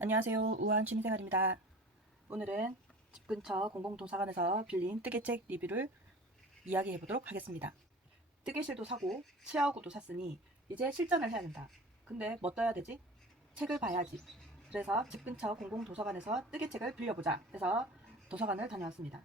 안녕하세요. 우아한 취미생활입니다. 오늘은 집 근처 공공도서관에서 빌린 뜨개책 리뷰를 이야기해 보도록 하겠습니다. 뜨개실도 사고 치아오구도 샀으니 이제 실전을 해야 된다. 근데 뭐 떠야 되지? 책을 봐야지. 그래서 집 근처 공공도서관에서 뜨개책을 빌려보자 해서 도서관을 다녀왔습니다.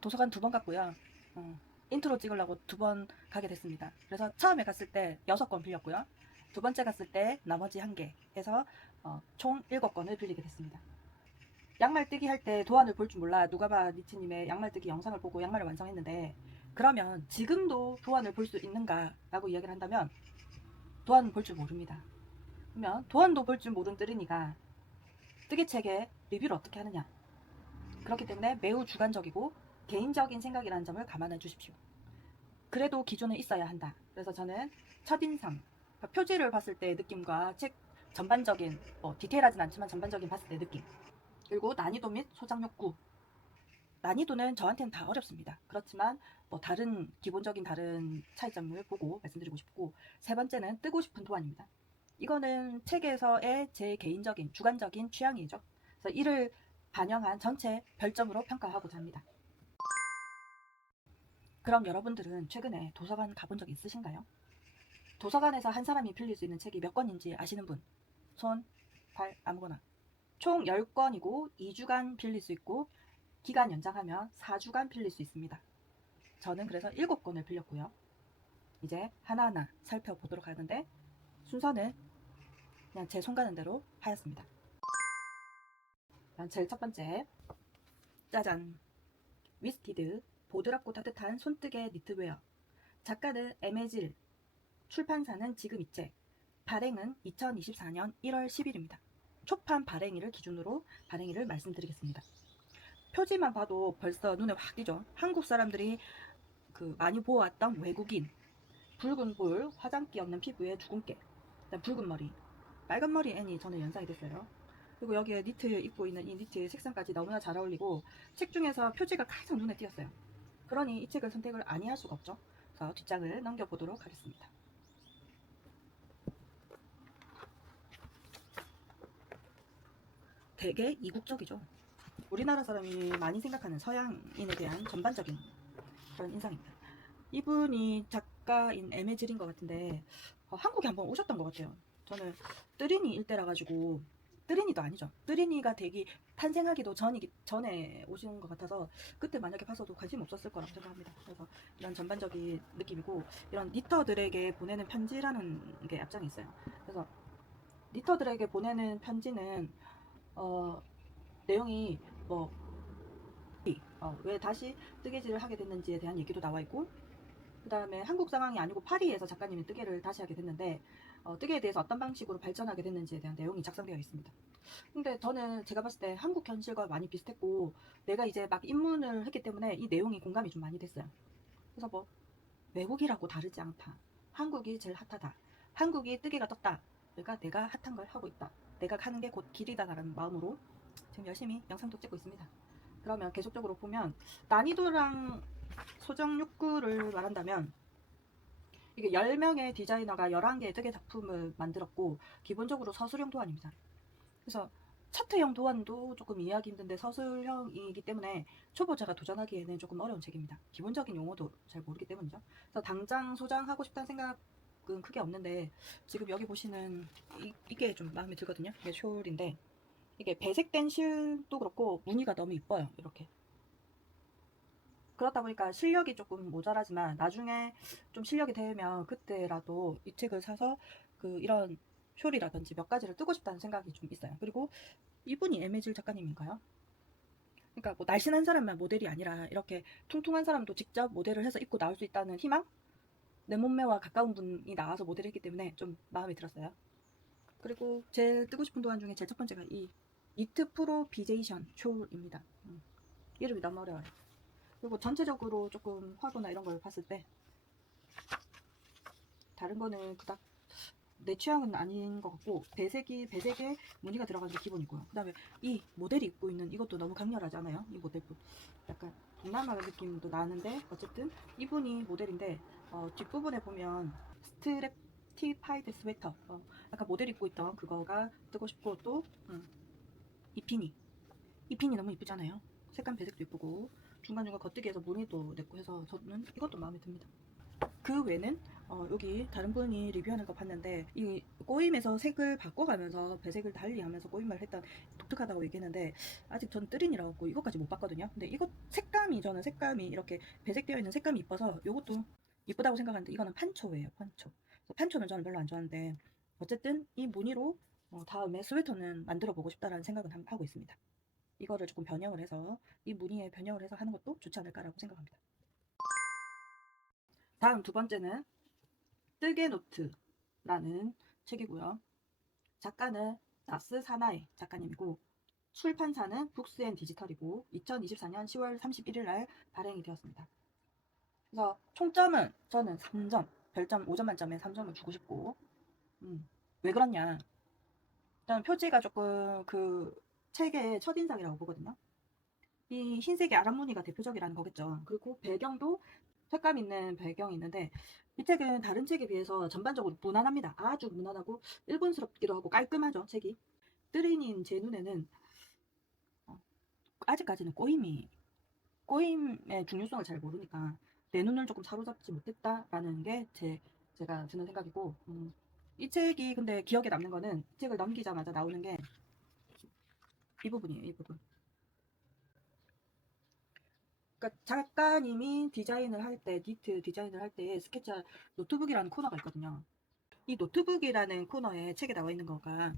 도서관 2번 갔고요. 인트로 찍으려고 2번 가게 됐습니다. 그래서 처음에 갔을 때 6권 빌렸고요. 두 번째 갔을 때 나머지 1개 해서 총 7권을 빌리게 됐습니다. 양말 뜨기 할 때 도안을 볼 줄 몰라 누가봐 니치님의 양말 뜨기 영상을 보고 양말을 완성했는데, 그러면 지금도 도안을 볼 수 있는가 라고 이야기를 한다면 도안은 볼 줄 모릅니다. 그러면 도안도 볼 줄 모르는 뜨린이가 뜨개책의 리뷰를 어떻게 하느냐. 그렇기 때문에 매우 주관적이고 개인적인 생각이라는 점을 감안해 주십시오. 그래도 기준은 있어야 한다. 그래서 저는 첫인상, 그러니까 표지를 봤을 때의 느낌과 책 전반적인, 디테일하진 않지만 전반적인 봤을 때 느낌, 그리고 난이도 및 소장 욕구. 난이도는 저한테는 다 어렵습니다. 그렇지만 다른 기본적인 다른 차이점을 보고 말씀드리고 싶고, 세 번째는 뜨고 싶은 도안입니다. 이거는 책에서의 제 개인적인 주관적인 취향이죠. 그래서 이를 반영한 전체 별점으로 평가하고자 합니다. 그럼 여러분들은 최근에 도서관 가본 적 있으신가요? 도서관에서 한 사람이 빌릴 수 있는 책이 몇 권인지 아시는 분? 손, 발, 아무거나. 총 10권이고 2주간 빌릴 수 있고 기간 연장하면 4주간 빌릴 수 있습니다. 저는 그래서 7권을 빌렸고요. 이제 하나하나 살펴보도록 하는데, 순서는 그냥 제 손 가는 대로 하였습니다. 제일 첫 번째, 짜잔, 위스티드 보드랍고 따뜻한 손뜨개 니트웨어. 작가는 에메질, 출판사는 지금 이 책, 발행은 2024년 1월 10일입니다. 초판 발행일을 기준으로 발행일을 말씀드리겠습니다. 표지만 봐도 벌써 눈에 확 띄죠. 한국 사람들이 많이 보아왔던 외국인, 붉은 볼, 화장기 없는 피부에 주근깨, 붉은 머리, 빨간 머리 애니 저는 연상이 됐어요. 그리고 여기에 니트 입고 있는 이 니트의 색상까지 너무나 잘 어울리고 책 중에서 표지가 가장 눈에 띄었어요. 그러니 이 책을 선택을 아니할 수가 없죠. 그래서 뒷장을 넘겨보도록 하겠습니다. 되게 이국적이죠. 우리나라 사람이 많이 생각하는 서양인에 대한 전반적인 그런 인상입니다. 이분이 작가인 에메질인 것 같은데 한국에 한번 오셨던 것 같아요. 저는 뜨리니 일대라 가지고, 뜨리니도 아니죠. 뜨리니가 되기 탄생하기도 전에 오신 것 같아서 그때 만약에 봤어도 관심 없었을 거라고 생각합니다. 그래서 이런 전반적인 느낌이고, 이런 니터들에게 보내는 편지라는 게 앞장에 있어요. 그래서 니터들에게 보내는 편지는 내용이 왜 다시 뜨개질을 하게 됐는지에 대한 얘기도 나와 있고, 그 다음에 한국 상황이 아니고 파리에서 작가님이 뜨개를 다시 하게 됐는데 뜨개에 대해서 어떤 방식으로 발전하게 됐는지에 대한 내용이 작성되어 있습니다. 근데 저는 제가 봤을 때 한국 현실과 많이 비슷했고, 내가 이제 막 입문을 했기 때문에 이 내용이 공감이 좀 많이 됐어요. 그래서 외국이라고 다르지 않다, 한국이 제일 핫하다, 한국이 뜨개가 떴다, 그러니까 내가 핫한 걸 하고 있다, 내가 가는 게 곧 길이다 라는 마음으로 지금 열심히 영상도 찍고 있습니다. 그러면 계속적으로 보면 난이도랑 소정 욕구를 말한다면, 이게 10명의 디자이너가 11개의 뜨개 작품을 만들었고 기본적으로 서술형 도안입니다. 그래서 차트형 도안도 조금 이해하기 힘든데 서술형이기 때문에 초보자가 도전하기에는 조금 어려운 책입니다. 기본적인 용어도 잘 모르기 때문이죠. 그래서 당장 소장하고 싶다는 생각은 크게 없는데, 지금 여기 보시는 이게 좀 마음에 들거든요. 이게 숄인데 이게 배색된 실도 그렇고 무늬가 너무 이뻐요. 이렇게. 그렇다 보니까 실력이 조금 모자라지만 나중에 좀 실력이 되면 그때라도 이 책을 사서 이런 숄이라든지 몇 가지를 뜨고 싶다는 생각이 좀 있어요. 그리고 이분이 에메질 작가님인가요? 그러니까 뭐 날씬한 사람만 모델이 아니라 이렇게 퉁퉁한 사람도 직접 모델을 해서 입고 나올 수 있다는 희망? 내 몸매와 가까운 분이 나와서 모델을 했기 때문에 좀 마음에 들었어요. 그리고 제일 뜨고 싶은 도안 중에 제일 첫 번째가 이 니트 프로 비제이션 숄입니다. 이름이 너무 어려워요. 그리고 전체적으로 조금 화보나 이런 걸 봤을 때 다른 거는 그닥 내 취향은 아닌 것 같고, 배색에 무늬가 들어가는 게 기본이고요. 그 다음에 이 모델이 입고 있는 이것도 너무 강렬하지 않아요? 이 모델도 약간 동남아 느낌도 나는데, 어쨌든 이분이 모델인데 뒷부분에 보면 스트랩티파이드 스웨터, 약간 모델 입고 있던 그거가 뜨고 싶고, 또 이 핀이 너무 이쁘잖아요. 색감 배색도 이쁘고 중간중간 겉뜨기에서 무늬도 냈고 해서 저는 이것도 마음에 듭니다. 그 외에는 여기 다른 분이 리뷰하는 거 봤는데, 이 꼬임에서 색을 바꿔가면서 배색을 달리하면서 꼬임을 했던 독특하다고 얘기했는데, 아직 전 뜨린이라 갖고 이것까지 못 봤거든요. 근데 이것 색감이, 저는 색감이 이렇게 배색되어 있는 색감이 이뻐서 이것도 이쁘다고 생각하는데, 이거는 판초예요, 판초. 판초는 저는 별로 안 좋아하는데, 어쨌든 이 무늬로 다음에 스웨터는 만들어 보고 싶다라는 생각은 하고 있습니다. 이거를 조금 변형을 해서, 이 무늬에 변형을 해서 하는 것도 좋지 않을까라고 생각합니다. 다음 두 번째는 뜨개노트라는 책이고요. 작가는 나스 사나에 작가님이고, 출판사는 북스앤디지털이고 2024년 10월 31일 날 발행이 되었습니다. 그래서 총점은 저는 3점, 별점 5점 만점에 3점을 주고 싶고, 왜 그러냐, 저는 표지가 조금 그 책의 첫인상이라고 보거든요. 이 흰색의 아랫무늬가 대표적이라는 거겠죠. 그리고 배경도 색감 있는 배경이 있는데, 이 책은 다른 책에 비해서 전반적으로 무난합니다. 아주 무난하고 일본스럽기도 하고 깔끔하죠, 책이. 뜨린인 제 눈에는 아직까지는 꼬임의 중요성을 잘 모르니까 내 눈을 조금 사로잡지 못했다라는 게 제가 드는 생각이고, 이 책이 근데 기억에 남는 거는, 책을 넘기자마자 나오는 게 이 부분이에요, 이 부분. 그러니까 작가님이 디자인을 할 때, 니트 디자인을 할 때 스케치할 노트북이라는 코너가 있거든요. 이 노트북이라는 코너에 책에 나와 있는 거가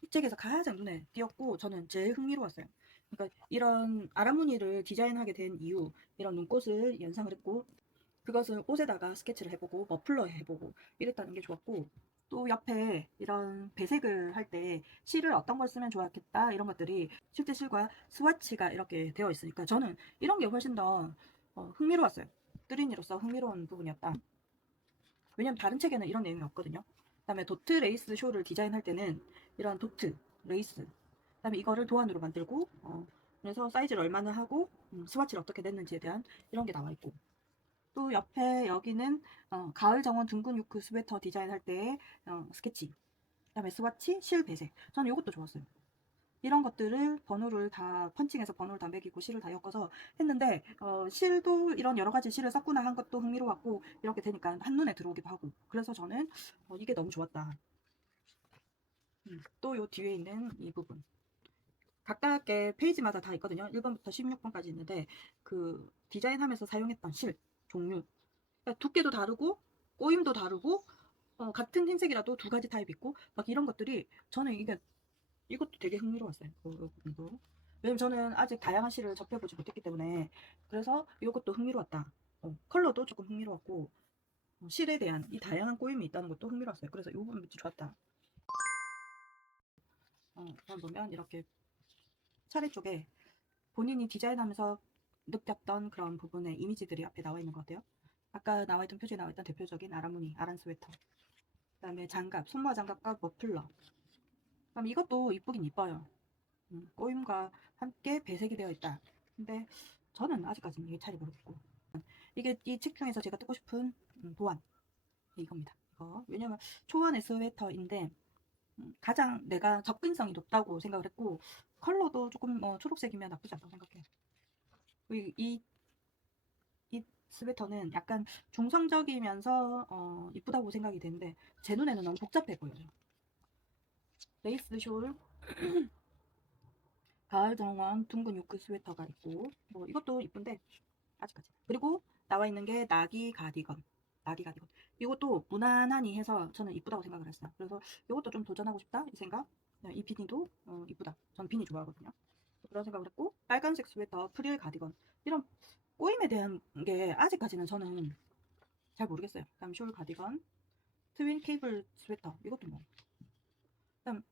이 책에서 가장 눈에 띄었고, 저는 제일 흥미로웠어요. 그러니까 이런 아랫무늬를 디자인하게 된 이유, 이런 눈꽃을 연상을 했고, 그것을 옷에다가 스케치를 해보고 머플러에 해보고 이랬다는 게 좋았고, 또 옆에 이런 배색을 할 때 실을 어떤 걸 쓰면 좋았겠다, 이런 것들이 실제 실과 스와치가 이렇게 되어 있으니까 저는 이런 게 훨씬 더 흥미로웠어요. 뜨린이로서 흥미로운 부분이었다. 왜냐면 다른 책에는 이런 내용이 없거든요. 그다음에 도트 레이스 쇼를 디자인할 때는 이런 도트 레이스, 그다음에 이거를 도안으로 만들고, 그래서 사이즈를 얼마나 하고 스와치를 어떻게 냈는지에 대한 이런 게 나와 있고, 또 옆에 여기는 가을 정원 둥근 요크 스웨터 디자인할 때의 스케치, 그다음에 스와치, 실 배색. 저는 이것도 좋았어요. 이런 것들을 번호를 다 펀칭해서 번호를 다 매기고 실을 다 엮어서 했는데, 실도 이런 여러 가지 실을 썼구나 한 것도 흥미로웠고, 이렇게 되니까 한눈에 들어오기도 하고, 그래서 저는 이게 너무 좋았다. 또 요 뒤에 있는 이 부분, 각각의 페이지마다 다 있거든요. 1번부터 16번까지 있는데, 그 디자인하면서 사용했던 실 종류, 그러니까 두께도 다르고 꼬임도 다르고, 같은 흰색이라도 두 가지 타입 있고 막 이런 것들이, 저는 이것도 되게 흥미로웠어요. 그 부분도. 왜냐면 저는 아직 다양한 실을 접해보지 못했기 때문에, 그래서 이것도 흥미로웠다. 컬러도 조금 흥미로웠고, 실에 대한 이 다양한 꼬임이 있다는 것도 흥미로웠어요. 그래서 이 부분도 좋았다. 그럼 보면 이렇게 차례 쪽에 본인이 디자인하면서 느꼈던 그런 부분의 이미지들이 앞에 나와 있는 것 같아요. 아까 나와 있던 표지에 나와 있던 대표적인 아란무늬, 아란 스웨터, 그다음에 장갑, 손모아 장갑과 머플러. 그럼 이것도 이쁘긴 이뻐요. 꼬임과 함께 배색이 되어 있다. 근데 저는 아직까지는 이게 잘 모르겠고, 이게 이 책 중에서 제가 듣고 싶은 도안 이겁니다. 이거 왜냐면 초원의 스웨터인데, 가장 내가 접근성이 높다고 생각을 했고, 컬러도 조금 초록색이면 나쁘지 않다고 생각해요. 그리고 이 스웨터는 약간 중성적이면서 이쁘다고 생각이 되는데, 제 눈에는 너무 복잡해 보여요. 레이스 숄, 가을 정원 둥근 요크 스웨터가 있고, 뭐 이것도 이쁜데 아직까지. 그리고 나와 있는 게 나기 가디건. 나기 가디건. 이것도 무난하니 해서 저는 이쁘다고 생각을 했어요. 그래서 이것도 좀 도전하고 싶다 이 생각. 이 비니도 이쁘다. 전 비니 좋아하거든요. 그런 생각을 했고, 빨간색 스웨터, 프릴 가디건, 이런 꼬임에 대한 게 아직까지는 저는 잘 모르겠어요. 그다음 숄 가디건, 트윈 케이블 스웨터, 이것도 뭐. 그다음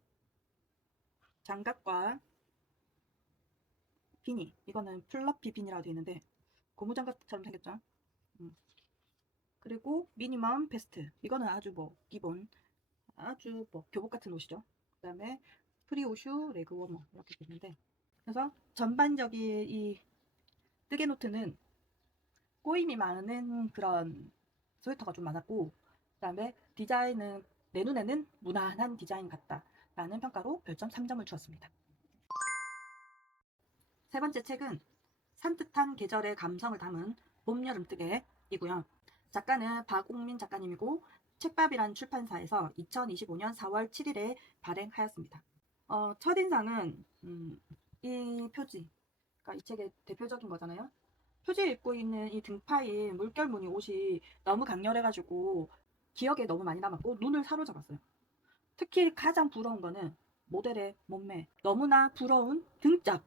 장갑과 비니, 이거는 플러피 비니라고 되어 있는데 고무장갑처럼 생겼죠. 그리고 미니멈 베스트, 이거는 아주 뭐 기본, 아주 뭐 교복 같은 옷이죠. 그다음에 프리오슈 레그 워머 이렇게 돼 있는데, 그래서 전반적인 이 뜨개 노트는 꼬임이 많은 그런 스웨터가 좀 많았고, 그다음에 디자인은 내 눈에는 무난한 디자인 같다 라는 평가로 별점 3점을 주었습니다. 세 번째 책은 산뜻한 계절의 감성을 담은 봄, 여름 뜨개이고요. 작가는 박옥민 작가님이고 책밥이란 출판사에서 2025년 4월 7일에 발행하였습니다. 첫인상은 이 표지, 그러니까 이 책의 대표적인 거잖아요. 표지에 입고 있는 이 등파인 물결무늬 옷이 너무 강렬해가지고 기억에 너무 많이 남았고 눈을 사로잡았어요. 특히 가장 부러운 거는 모델의 몸매, 너무나 부러운 등짝.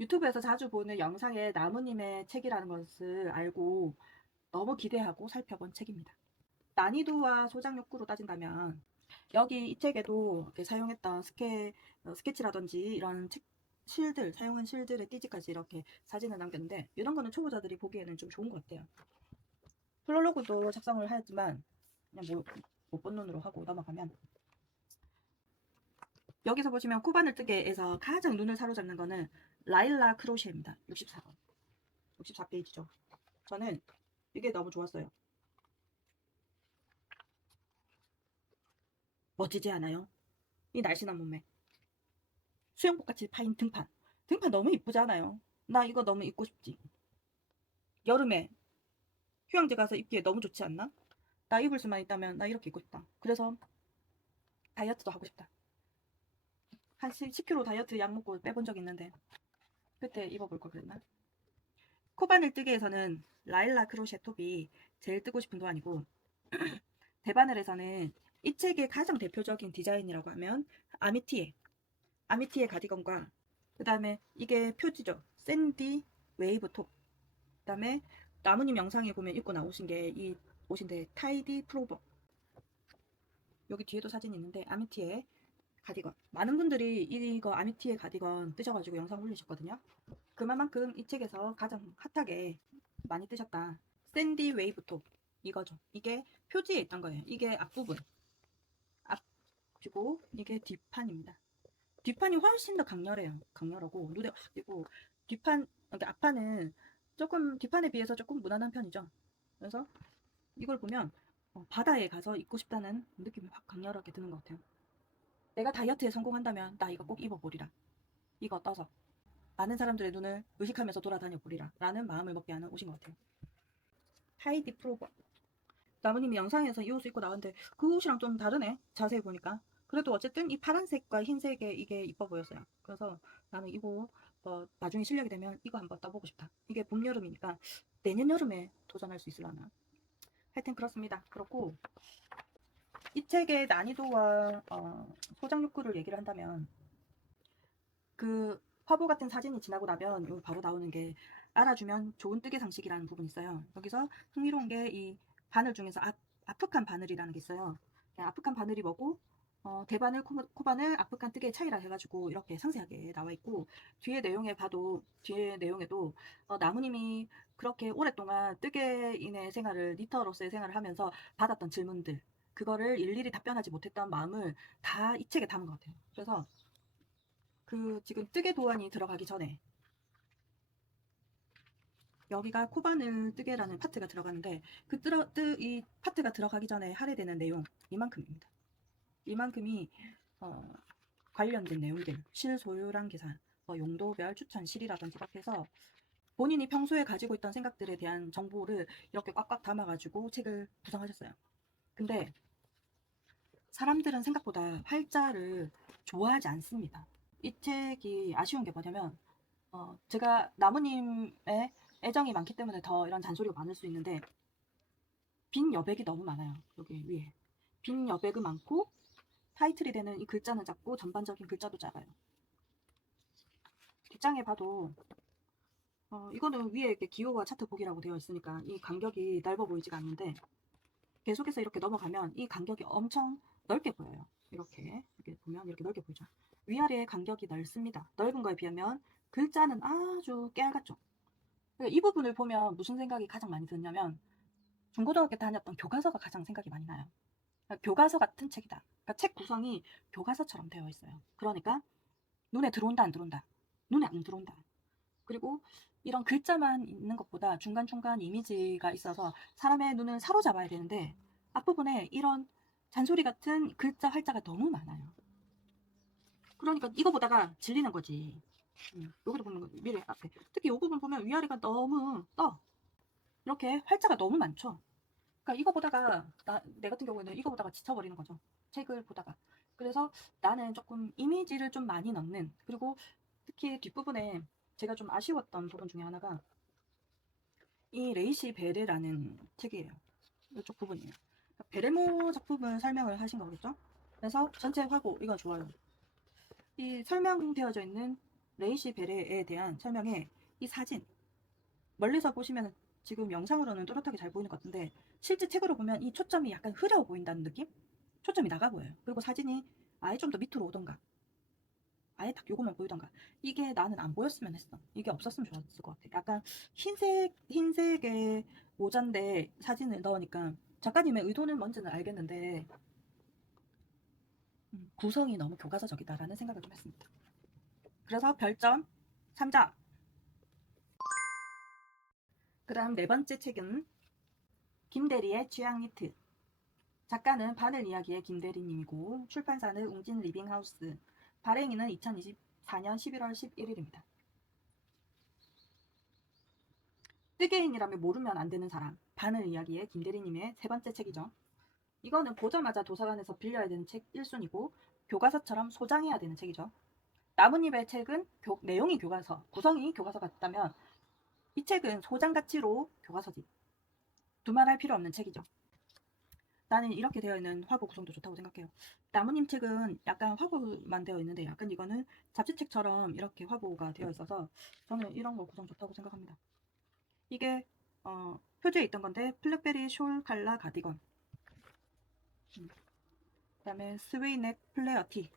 유튜브에서 자주 보는 영상에 나무님의 책이라는 것을 알고 너무 기대하고 살펴본 책입니다. 난이도와 소장 욕구로 따진다면 여기 이 책에도 사용했던 스케치라든지 이런 실들, 사용한 실들의 띠지까지 이렇게 사진을 남겼는데, 이런 거는 초보자들이 보기에는 좀 좋은 것 같아요. 플로로그도 작성을 하였지만 그냥 뭐 못 본 눈으로 하고 넘어가면, 여기서 보시면 코바늘 뜨개에서 가장 눈을 사로잡는 거는 라일라 크로셰입니다. 64번, 64페이지죠. 저는 이게 너무 좋았어요. 멋지지 않아요? 이 날씬한 몸매, 수영복같이 파인 등판. 등판 너무 이쁘지 않아요? 나 이거 너무 입고 싶지. 여름에 휴양지 가서 입기에 너무 좋지 않나? 나 입을 수만 있다면 나 이렇게 입고 싶다. 그래서 다이어트도 하고 싶다. 한 10kg 다이어트 약 먹고 빼본 적 있는데 그때 입어볼 걸 그랬나? 코바늘 뜨개에서는 라일라 크로셰 톱이 제일 뜨고 싶은 도안이고, 대바늘에서는 이 책의 가장 대표적인 디자인이라고 하면 아미티에 가디건과, 그 다음에 이게 표지죠. 샌디 웨이브 톱. 그 다음에 나무님 영상에 보면 입고 나오신 게 이 옷인데 타이디 프로버. 여기 뒤에도 사진이 있는데 아미티에 가디건. 많은 분들이 이거 아미티에 가디건 뜨셔가지고 영상 올리셨거든요. 그만큼 이 책에서 가장 핫하게 많이 뜨셨다. 샌디 웨이브 톱, 이거죠. 이게 표지에 있던 거예요. 이게 앞부분, 앞이고 이게 뒷판입니다. 뒷판이 훨씬 더 강렬하고 눈에 확 띄고, 그러니까 앞판은 조금 뒷판에 비해서 조금 무난한 편이죠. 그래서 이걸 보면 바다에 가서 입고 싶다는 느낌이 확 강렬하게 드는 것 같아요. 내가 다이어트에 성공한다면 나 이거 꼭 입어보리라. 이거 떠서 많은 사람들의 눈을 의식하면서 돌아다녀 보리라 라는 마음을 먹게 하는 옷인 것 같아요. 타이디 프로버. 나무님이 영상에서 이 옷을 입고 나왔는데 그 옷이랑 좀 다르네, 자세히 보니까. 그래도 어쨌든 이 파란색과 흰색의 이게 이뻐 보였어요. 그래서 나는 이거 나중에 실력이 되면 이거 한번 떠보고 싶다. 이게 봄 여름이니까 내년 여름에 도전할 수 있으려나. 하여튼 그렇습니다. 그렇고 이 책의 난이도와 소장 욕구를 얘기를 한다면, 그 화보 같은 사진이 지나고 나면 바로 나오는 게 알아주면 좋은 뜨개 상식이라는 부분이 있어요. 여기서 흥미로운 게 이 바늘 중에서 아프칸 바늘이라는 게 있어요. 아프칸 바늘이 뭐고 대바늘, 코바늘, 아프칸 뜨개의 차이라 해가지고 이렇게 상세하게 나와 있고, 뒤에 내용에도 나무님이 그렇게 오랫동안 뜨개인의 생활을, 니터로서의 생활을 하면서 받았던 질문들, 그거를 일일이 답변하지 못했던 마음을 다 이 책에 담은 것 같아요. 그래서 지금 뜨개 도안이 들어가기 전에 여기가 코바늘 뜨개라는 파트가 들어가는데, 이 파트가 들어가기 전에 할애되는 내용 이만큼입니다. 이만큼이 관련된 내용들, 실소유랑 계산, 용도별 추천 실이라든지 이렇게 해서 본인이 평소에 가지고 있던 생각들에 대한 정보를 이렇게 꽉꽉 담아가지고 책을 구성하셨어요. 근데 사람들은 생각보다 활자를 좋아하지 않습니다. 이 책이 아쉬운 게 뭐냐면, 제가 나무님의 애정이 많기 때문에 더 이런 잔소리가 많을 수 있는데, 빈 여백이 너무 많아요. 여기 위에 빈 여백이 많고 타이틀이 되는 이 글자는 작고 전반적인 글자도 작아요. 뒷장에 봐도 이거는 위에 이렇게 기호와 차트 보기라고 되어 있으니까 이 간격이 넓어 보이지가 않는데 계속해서 이렇게 넘어가면 이 간격이 엄청 넓게 보여요. 이렇게 보면 이렇게 넓게 보이죠. 위아래의 간격이 넓습니다. 넓은 거에 비하면 글자는 아주 깨알같죠. 그러니까 이 부분을 보면 무슨 생각이 가장 많이 드냐면 중고등학교 때 다녔던 교과서가 가장 생각이 많이 나요. 그러니까 교과서 같은 책이다. 그러니까 책 구성이 교과서처럼 되어 있어요. 그러니까 눈에 들어온다 안 들어온다. 눈에 안 들어온다. 그리고 이런 글자만 있는 것보다 중간중간 이미지가 있어서 사람의 눈을 사로잡아야 되는데 앞부분에 이런 잔소리 같은 글자 활자가 너무 많아요. 그러니까 이거 보다가 질리는 거지. 여기도 보면 미래 앞에 특히 이 부분 보면 위아래가 너무 떠. 이렇게 활자가 너무 많죠. 그러니까 이거 보다가 내 같은 경우에는 이거 보다가 지쳐버리는 거죠. 책을 보다가. 그래서 나는 조금 이미지를 좀 많이 넣는, 그리고 특히 뒷부분에 제가 좀 아쉬웠던 부분 중에 하나가 이 레이시 베레라는 책이에요. 이쪽 부분이에요. 베레모 작품을 설명을 하신 거겠죠? 그래서 전체 화고 이거 좋아요. 이 설명되어져 있는 레이시 베레에 대한 설명에 이 사진 멀리서 보시면 지금 영상으로는 또렷하게 잘 보이는 것 같은데 실제 책으로 보면 이 초점이 약간 흐려 보인다는 느낌? 초점이 나가 보여요. 그리고 사진이 아예 좀 더 밑으로 오던가 아예 딱 요것만 보이던가 이게 나는 안 보였으면 했어. 이게 없었으면 좋았을 것 같아. 약간 흰색의 모자인데 사진을 넣으니까 작가님의 의도는 뭔지는 알겠는데 구성이 너무 교과서적이다라는 생각을 좀 했습니다. 그래서 별점 3점. 그 다음 네 번째 책은 김대리의 취향 니트. 작가는 바늘 이야기의 김대리님이고 출판사는 웅진 리빙하우스. 발행일은 2024년 11월 11일입니다. 뜨개인이라면 모르면 안 되는 사람. 바늘 이야기의 김대리님의 세 번째 책이죠. 이거는 보자마자 도서관에서 빌려야 되는 책 1순위고 교과서처럼 소장해야 되는 책이죠. 나뭇잎의 책은 내용이 교과서, 구성이 교과서 같다면 이 책은 소장 가치로 교과서지. 두말할 필요 없는 책이죠. 나는 이렇게 되어 있는 화보 구성도 좋다고 생각해요. 나뭇잎 책은 약간 화보만 되어 있는데 약간 이거는 잡지책처럼 이렇게 화보가 되어 있어서 저는 이런 거 구성 좋다고 생각합니다. 이게 표지에 있던 건데 블랙베리 숄 칼라 가디건, 그 다음에 스웨이넥 플레어 티,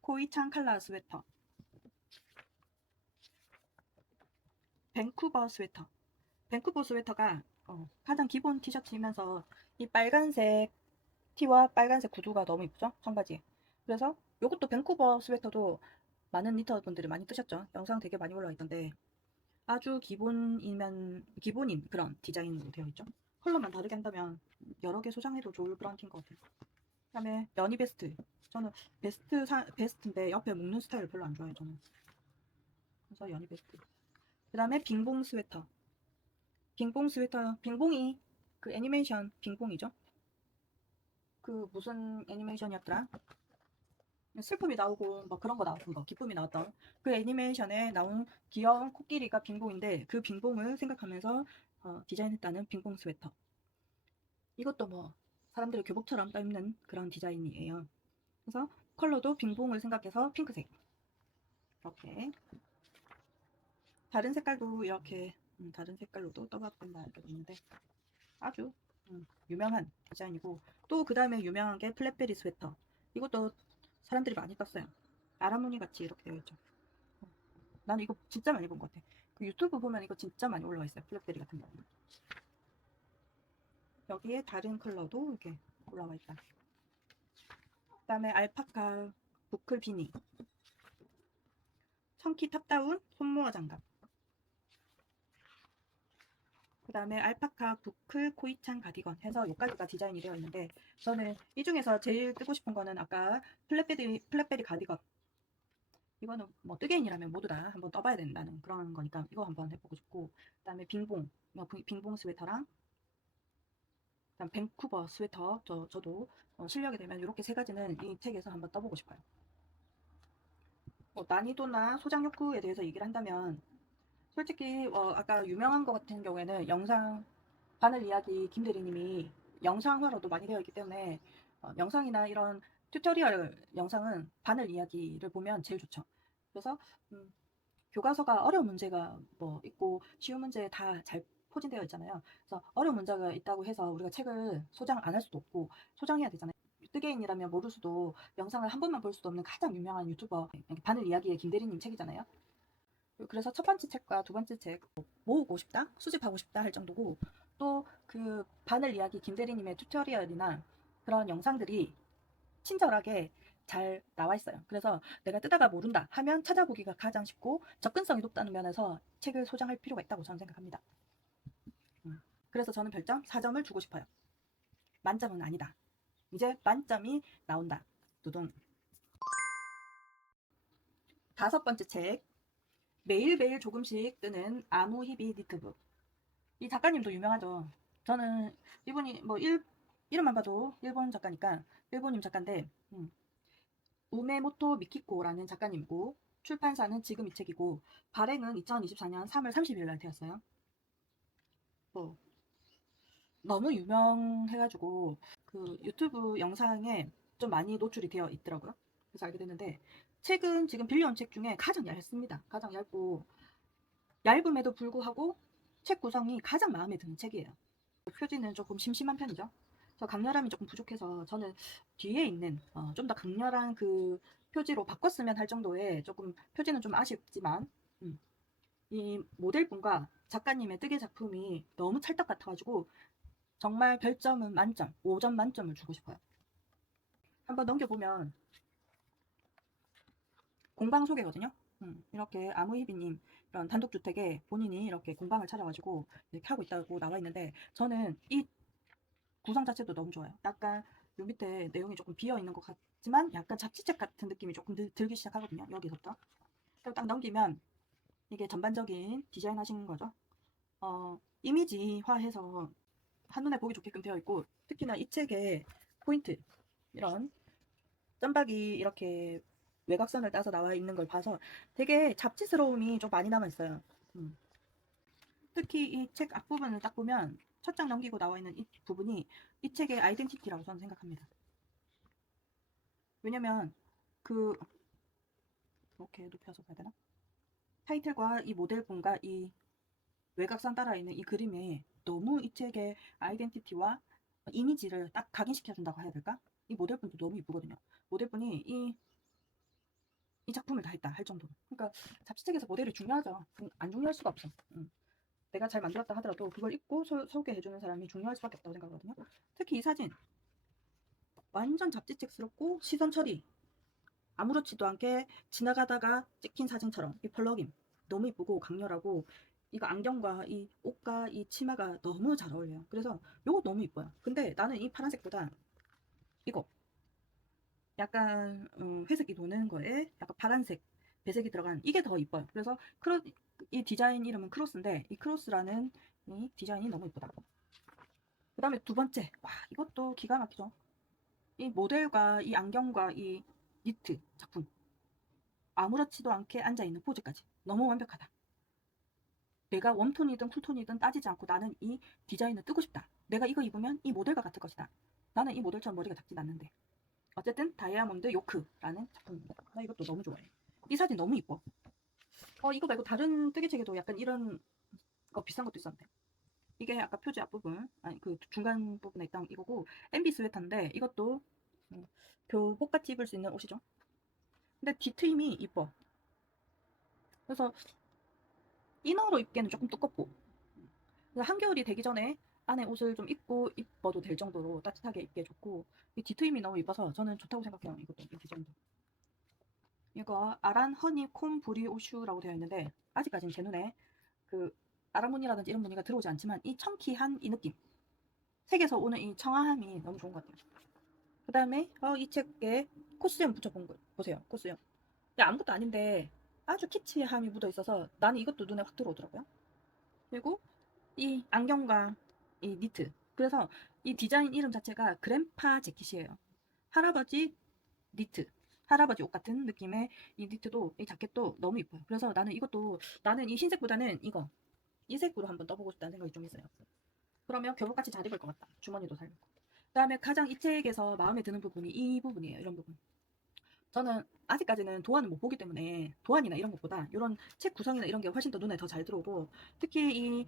코이창 칼라 스웨터, 밴쿠버 스웨터. 밴쿠버 스웨터가 가장 기본 티셔츠이면서 이 빨간색 티와 빨간색 구두가 너무 이쁘죠? 청바지에. 그래서 이것도 밴쿠버 스웨터도 많은 니터 분들이 많이 뜨셨죠? 영상 되게 많이 올라와 있던데 아주 기본인 그런 디자인으로 되어 있죠. 컬러만 다르게 한다면 여러 개 소장해도 좋을 브랜드인 것 같아요. 그 다음에 연이 베스트. 저는 베스트인데 옆에 묶는 스타일을 별로 안 좋아해요. 저는. 그래서 연이 베스트. 그 다음에 빙봉 스웨터. 빙봉 스웨터. 빙봉이 그 애니메이션 빙봉이죠. 그 무슨 애니메이션이었더라? 슬픔이 나오고 뭐 그런 거 나왔던 거, 기쁨이 나왔던 그 애니메이션에 나온 귀여운 코끼리가 빙봉인데 그 빙봉을 생각하면서 디자인했다는 빙봉 스웨터. 이것도 뭐 사람들이 교복처럼 떠입는 그런 디자인이에요. 그래서 컬러도 빙봉을 생각해서 핑크색. 이렇게 다른 색깔도 이렇게 다른 색깔로도 떠봤던다 이렇게 있는데 아주 유명한 디자인이고 또 그 다음에 유명한 게 플랫베리 스웨터. 이것도 사람들이 많이 떴어요. 아라무늬 같이 이렇게 되어 있죠. 나는 이거 진짜 많이 본 것 같아. 그 유튜브 보면 이거 진짜 많이 올라와 있어요. 블랙베리 같은 거. 여기에 다른 컬러도 이렇게 올라와 있다. 그 다음에 알파카 부클 비니, 청키 탑다운 손모어 장갑. 그 다음에 알파카 부클 코이창 가디건 해서 여기까지가 디자인이 되어 있는데 저는 이 중에서 제일 뜨고 싶은 거는 아까 플랫베리 가디건. 이거는 뭐 뜨개인이라면 모두 다 한번 떠봐야 된다는 그런 거니까 이거 한번 해보고 싶고 그 다음에 빙봉 스웨터랑 그다음 밴쿠버 스웨터 저도 실력이 되면 이렇게 세 가지는 이 책에서 한번 떠보고 싶어요. 난이도나 소장 욕구에 대해서 얘기를 한다면 솔직히 아까 유명한 거 같은 경우에는 영상 바늘 이야기 김대리님이 영상화로도 많이 되어 있기 때문에 영상이나 이런 튜토리얼 영상은 바늘 이야기를 보면 제일 좋죠. 그래서 교과서가 어려운 문제가 뭐 있고 쉬운 문제 다 잘 포진되어 있잖아요. 그래서 어려운 문제가 있다고 해서 우리가 책을 소장 안 할 수도 없고 소장해야 되잖아요. 뜨개인이라면 모를 수도 영상을 한 번만 볼 수도 없는 가장 유명한 유튜버 바늘 이야기의 김대리님 책이잖아요. 그래서 첫 번째 책과 두 번째 책 모으고 싶다, 수집하고 싶다 할 정도고 또 그 바늘 이야기 김대리님의 튜토리얼이나 그런 영상들이 친절하게 잘 나와 있어요. 그래서 내가 뜨다가 모른다 하면 찾아보기가 가장 쉽고 접근성이 높다는 면에서 책을 소장할 필요가 있다고 저는 생각합니다. 그래서 저는 별점 4점을 주고 싶어요. 만점은 아니다. 이제 만점이 나온다. 두둥. 다섯 번째 책. 매일매일 조금씩 뜨는 아무히비 니트북. 이 작가님도 유명하죠. 저는 이분이 뭐 이름만 봐도 일본 작가니까 일본인 작가인데 우메모토 미키코라는 작가님이고 출판사는 지금 이 책이고 발행은 2024년 3월 30일 날 되었어요. 뭐 너무 유명해가지고 그 유튜브 영상에 좀 많이 노출이 되어 있더라고요. 그래서 알게 됐는데 책은 지금 빌려온 책 중에 가장 얇습니다. 가장 얇고 얇음에도 불구하고 책 구성이 가장 마음에 드는 책이에요. 표지는 조금 심심한 편이죠. 그래서 강렬함이 조금 부족해서 저는 뒤에 있는 좀 더 강렬한 그 표지로 바꿨으면 할 정도의 조금 표지는 좀 아쉽지만 이 모델분과 작가님의 뜨개 작품이 너무 찰떡 같아가지고 정말 별점은 만점, 5점 만점을 주고 싶어요. 한번 넘겨보면 공방 소개거든요. 이렇게 아무이비님 이런 단독주택에 본인이 이렇게 공방을 차려가지고 이렇게 하고 있다고 나와 있는데 저는 이 구성 자체도 너무 좋아요. 약간 요 밑에 내용이 조금 비어 있는 것 같지만 약간 잡지책 같은 느낌이 조금 들기 시작하거든요. 여기서부터. 딱 넘기면 이게 전반적인 디자인 하신 거죠. 이미지화해서 한눈에 보기 좋게끔 되어 있고 특히나 이 책의 포인트 이런 점박이 이렇게 외곽선을 따서 나와 있는 걸 봐서 되게 잡지스러움이 좀 많이 남아 있어요. 특히 이 책 앞부분을 딱 보면 첫 장 넘기고 나와 있는 이 부분이 이 책의 아이덴티티라고 저는 생각합니다. 왜냐면 이렇게 높여서 봐야 되나? 타이틀과 이 모델분과 이 외곽선 따라 있는 이 그림에 너무 이 책의 아이덴티티와 이미지를 딱 각인시켜준다고 해야 될까? 이 모델분도 너무 이쁘거든요. 모델분이 이 작품을 다 했다 할 정도로. 그러니까 잡지책에서 모델이 중요하죠. 안 중요할 수가 없어. 내가 잘 만들었다 하더라도 그걸 입고 소개해주는 사람이 중요할 수밖에 없다고 생각하거든요. 특히 이 사진 완전 잡지책스럽고 시선 처리 아무렇지도 않게 지나가다가 찍힌 사진처럼 이 펄럭임 너무 이쁘고 강렬하고 이거 안경과 이 옷과 이 치마가 너무 잘 어울려요. 그래서 요거 너무 이뻐요. 근데 나는 이 파란색보다 이거 약간 회색이 도는 거에 약간 파란색 배색이 들어간 이게 더 이뻐요. 그래서 이 디자인 이름은 크로스인데 이 크로스라는 이 디자인이 너무 이쁘다. 그 다음에 두 번째 와 이것도 기가 막히죠. 이 모델과 이 안경과 이 니트 작품 아무렇지도 않게 앉아있는 포즈까지 너무 완벽하다. 내가 웜톤이든 쿨톤이든 따지지 않고 나는 이 디자인을 뜨고 싶다. 내가 이거 입으면 이 모델과 같을 것이다. 나는 이 모델처럼 머리가 작진 않는데. 어쨌든 다이아몬드 요크라는 작품입니다. 나 이것도 너무 좋아해. 이 사진 너무 이뻐. 이거 말고 다른 뜨개책에도 약간 이런 거 비싼 것도 있었는데. 이게 아까 표지 앞부분, 아니 그 중간 부분에 있던 이거고 MB 스웨터인데 이것도 교복같이 입을 수 있는 옷이죠. 근데 뒤트임이 이뻐. 그래서 이너로 입기에는 조금 두껍고 한겨울이 되기 전에 안에 옷을 좀 입어도 될 정도로 따뜻하게 입기에 좋고 이 뒤트임이 너무 이뻐서 저는 좋다고 생각해요. 이것도 이 디자인도. 이거 아란 허니 콤 브리오슈라고 되어 있는데 아직까지는 제 눈에 그 아라무늬라든지 이런 무늬가 들어오지 않지만 이 청키한 이 느낌 색에서 오는 이 청아함이 너무 좋은 것 같아요. 그 다음에 이 책에 코스염 붙여본 거 보세요. 코스염. 아무것도 아닌데 아주 키치함이 묻어 있어서 나는 이것도 눈에 확 들어오더라고요. 그리고 이 안경과 이 니트. 그래서 이 디자인 이름 자체가 그랜파 재킷이에요. 할아버지 니트. 할아버지 옷 같은 느낌의 이 니트도 이 자켓도 너무 이뻐요. 그래서 나는 이 흰색보다는 이 색으로 한번 떠보고 싶다는 생각이 좀 있어요. 그러면 교복같이 잘 입을 것 같다. 주머니도 잘 입고. 그다음에 가장 이 책에서 마음에 드는 부분이 이 부분이에요. 이런 부분. 저는 아직까지는 도안을 못 보기 때문에 도안이나 이런 것보다 이런 책 구성이나 이런 게 훨씬 더 눈에 더 잘 들어오고, 특히 이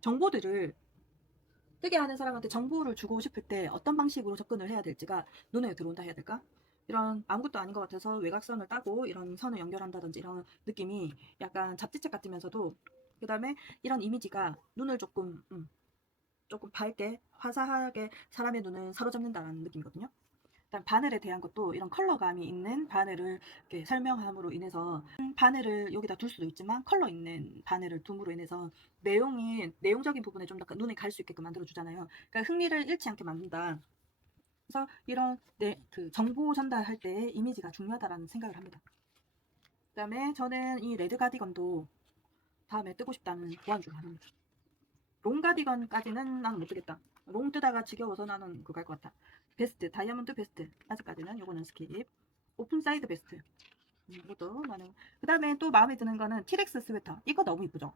정보들을 뜨게 하는 사람한테 정보를 주고 싶을 때 어떤 방식으로 접근을 해야 될지가 눈에 들어온다 해야 될까? 이런 아무것도 아닌 것 같아서 외곽선을 따고 이런 선을 연결한다든지 이런 느낌이 약간 잡지책 같으면서도, 그 다음에 이런 이미지가 눈을 조금 밝게 화사하게 사람의 눈을 사로잡는다는 느낌이거든요. 일단 바늘에 대한 것도 이런 컬러감이 있는 바늘을 이렇게 설명함으로 인해서, 바늘을 여기다 둘 수도 있지만 컬러 있는 바늘을 둠으로 인해서 내용적인 부분에 좀 더 눈에 갈 수 있게끔 만들어 주잖아요. 그러니까 흥미를 잃지 않게 만든다. 그래서 이런 그 정보 전달할 때 이미지가 중요하다라는 생각을 합니다. 그다음에 저는 이 레드 가디건도 다음에 뜨고 싶다는 보안 중 하나입니다. 롱 가디건까지는 나는 못 뜨겠다. 롱 뜨다가 지겨워서 나는 그거 갈 것 같아. 베스트, 다이아몬드 베스트. 아직까지는 요거는 스킵. 오픈 사이드 베스트. 이것도 나는. 그 다음에 또 마음에 드는 거는 티렉스 스웨터. 이거 너무 이쁘죠?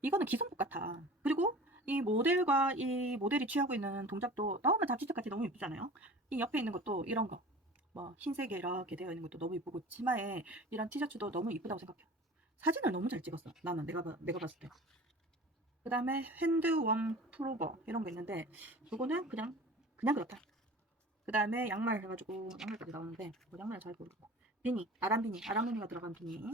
이거는 기성복 같아. 그리고 이 모델과 이 모델이 취하고 있는 동작도 너무 잡지책같이 너무 이쁘잖아요. 이 옆에 있는 것도 이런 거. 뭐 흰색에 이렇게 되어 있는 것도 너무 이쁘고, 치마에 이런 티셔츠도 너무 이쁘다고 생각해요. 사진을 너무 잘 찍었어. 나는 내가 봤을 때. 그 다음에 핸드웜 프로버 이런 거 있는데, 요거는 그냥 그렇다. 그 다음에 양말 해가지고 양말까지 나오는데, 뭐 양말 잘 모르고, 비니, 아람 무늬가 들어간 비니,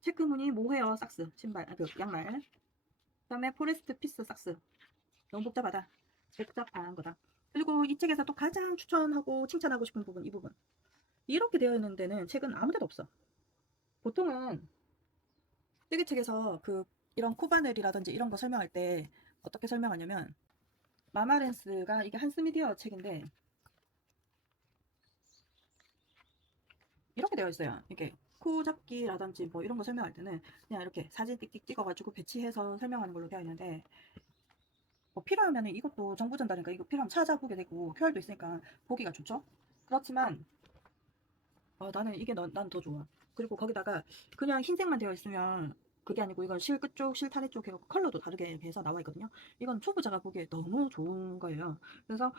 체크 무늬 모헤어 삭스 신발, 그 양말, 그 다음에 포레스트 피스 삭스. 너무 복잡한 거다. 그리고 이 책에서 또 가장 추천하고 칭찬하고 싶은 부분, 이 부분. 이렇게 되어 있는 데는 책은 아무 데도 없어. 보통은 뜨개책에서 이런 코바늘이라든지 이런 거 설명할 때 어떻게 설명하냐면, 마마렌스가 이게 한스미디어 책인데 이렇게 되어 있어요. 이게 코 잡기라든지 뭐 이런 거 설명할 때는 그냥 이렇게 사진 띡띡 찍어가지고 배치해서 설명하는 걸로 되어 있는데, 뭐 필요하면 이것도 정보 전달이니까 이거 필요하면 찾아보게 되고 QR도 있으니까 보기가 좋죠. 그렇지만 나는 이게 난 더 좋아. 그리고 거기다가 그냥 흰색만 되어 있으면 그게 아니고, 이건 실 끝쪽, 실 타래 쪽 해서 컬러도 다르게 이렇게 해서 나와 있거든요. 이건 초보자가 보기에 너무 좋은 거예요. 그래서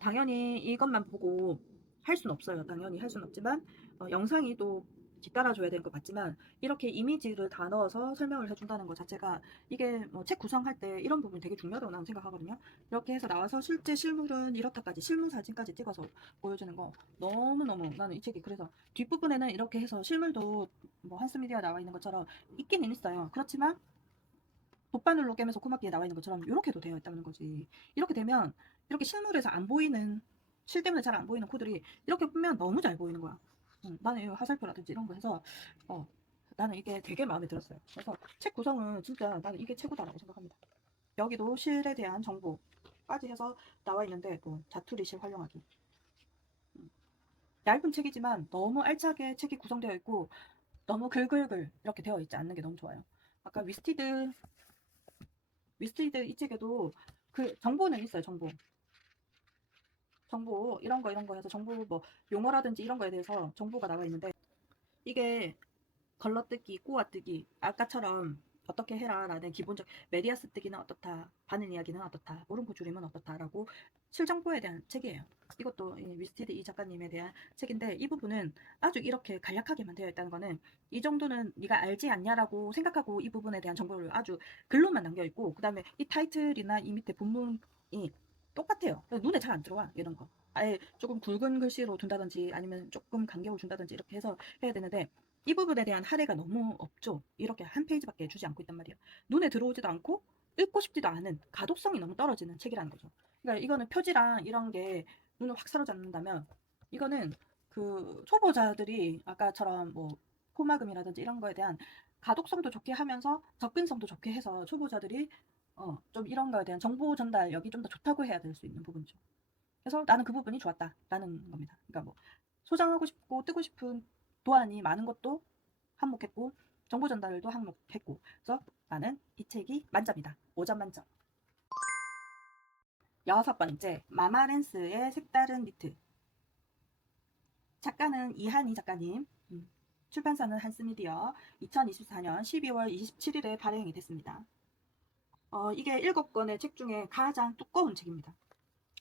당연히 이것만 보고 할 수는 없어요. 당연히 할 수는 없지만, 영상이 또 뒤따라줘야 되는 거 맞지만, 이렇게 이미지를 다 넣어서 설명을 해준다는 것 자체가, 이게 뭐 책 구성할 때 이런 부분이 되게 중요하다고 나는 생각하거든요. 이렇게 해서 나와서 실제 실물은 이렇다까지 실물 사진까지 찍어서 보여주는 거 너무너무, 나는 이 책이 그래서 뒷부분에는 이렇게 해서 실물도 뭐 한스미디어 나와 있는 것처럼 있기는 있어요. 그렇지만 돗바늘로 깨면서 코막기에 나와 있는 것처럼 이렇게도 되어 있다는 거지. 이렇게 되면 이렇게 실물에서 안 보이는, 실 때문에 잘 안 보이는 코들이 이렇게 보면 너무 잘 보이는 거야. 나는 이 화살표라든지 이런 거 해서 나는 이게 되게 마음에 들었어요. 그래서 책 구성은 진짜 나는 이게 최고다라고 생각합니다. 여기도 실에 대한 정보까지 해서 나와 있는데, 또 자투리 실 활용하기. 얇은 책이지만 너무 알차게 책이 구성되어 있고, 너무 글글글 이렇게 되어 있지 않는 게 너무 좋아요. 아까 위스티드 이 책에도 그 정보는 있어요. 정보 이런 거 해서 정보, 뭐 용어라든지 이런 거에 대해서 정보가 나와 있는데, 이게 걸러뜨기, 꼬아뜨기, 아까처럼 어떻게 해라라는 기본적, 메리아스 뜨기는 어떻다, 바늘 이야기는 어떻다, 오름코 줄임은 어떻다라고 실정보에 대한 책이에요. 이것도 위스티드 이 작가님에 대한 책인데, 이 부분은 아주 이렇게 간략하게만 되어 있다는 거는, 이 정도는 네가 알지 않냐라고 생각하고 이 부분에 대한 정보를 아주 글로만 남겨 있고, 그 다음에 이 타이틀이나 이 밑에 본문이 똑같아요. 눈에 잘 안 들어와 이런 거. 아예 조금 굵은 글씨로 둔다든지 아니면 조금 간격을 준다든지 이렇게 해서 해야 되는데, 이 부분에 대한 할애가 너무 없죠. 이렇게 한 페이지밖에 주지 않고 있단 말이에요. 눈에 들어오지도 않고 읽고 싶지도 않은, 가독성이 너무 떨어지는 책이라는 거죠. 그러니까 이거는 표지랑 이런 게 눈을 확 사로잡는다면, 이거는 그 초보자들이 아까처럼 뭐 포마금이라든지 이런 거에 대한 가독성도 좋게 하면서 접근성도 좋게 해서, 초보자들이 좀 이런 거에 대한 정보 전달력이 좀 더 좋다고 해야 될 수 있는 부분이죠. 그래서 나는 그 부분이 좋았다라는 겁니다. 그러니까 뭐 소장하고 싶고 뜨고 싶은 도안이 많은 것도 한몫했고, 정보 전달도 한몫했고, 그래서 나는 이 책이 만점이다. 5점 만점. 여섯 번째, 마마렌스의 색다른 니트. 작가는 이한희 작가님, 출판사는 한스미디어, 2024년 12월 27일에 발행이 됐습니다. 이게 7권의 책 중에 가장 두꺼운 책입니다.